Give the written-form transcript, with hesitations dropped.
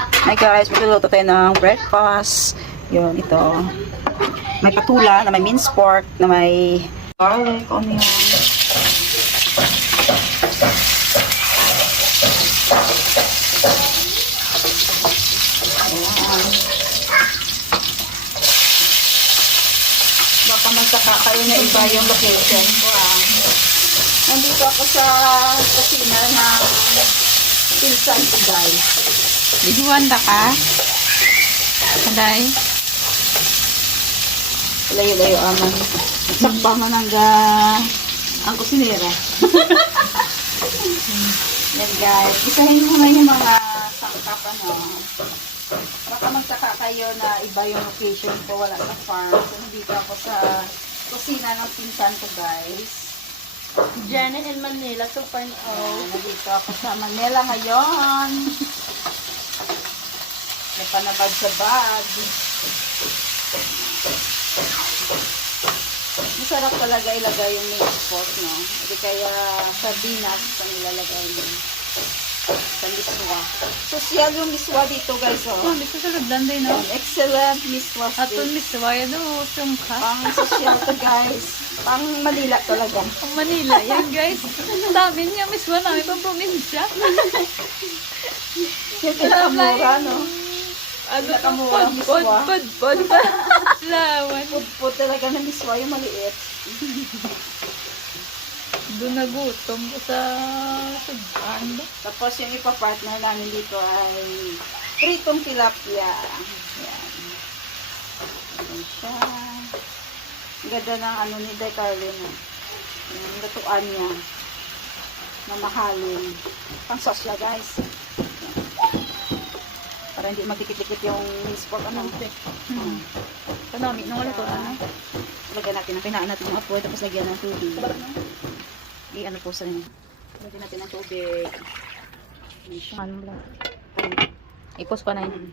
Hi guys, magluluto tayo ng breakfast. Yun, ito. May patula na may minced pork, na may garlic, onion. Ayan. Baka magtaka kayo na iba yung location ko Nandito ako sa kusina ng pinsan ko guys. Dijuanda ka? Kaday? Layo-layo aman. Sakpa man ang kusinera. Yan guys. Isahin mo na yung mga sangkap Baka magtaka kayo na iba yung location ko. Wala sa farm. So, nandito ako sa kusina ng pinsan ko guys. Janet in Manila 2.0. Nandito ako sa Manila ngayon. May panabad sa bag. Masarap talaga ilagay yung mixed pork, no? Hindi kaya sardinas pa nilalagay mo. Sa miswa. Social yung miswa dito, guys, Oh, bisa sa lagdan din, no? Excellent miswa. Aton miswa, yan o, sungka. Pang social to, guys. Pang Manila talaga. Ang Manila, yan guys. Ang dami niya, miswa namin pang probinsya. Yung pinakamura, no? Ano to? Pinakamura miswa. Pod. Lawan. Pudpud talaga ng miswa, yung maliit. Doon nagutom ko sa sudan ba? Tapos yung ipa-partner namin dito ay pritong tilapia. Yan. Ayan siya. Ang ganda ng ni Day Carlin. Yung lutuan niya. Mamahalin. Pang sosya guys. Para hindi magdikit-dikit yung minced pork. Panami nung luto na. Lagyan natin ang pinaan natin yung apoy. Tapos lagyan ng tubig. Ano po sa inyo. Lagyan natin ng tubig. Ano lang. Ipos pa na yun.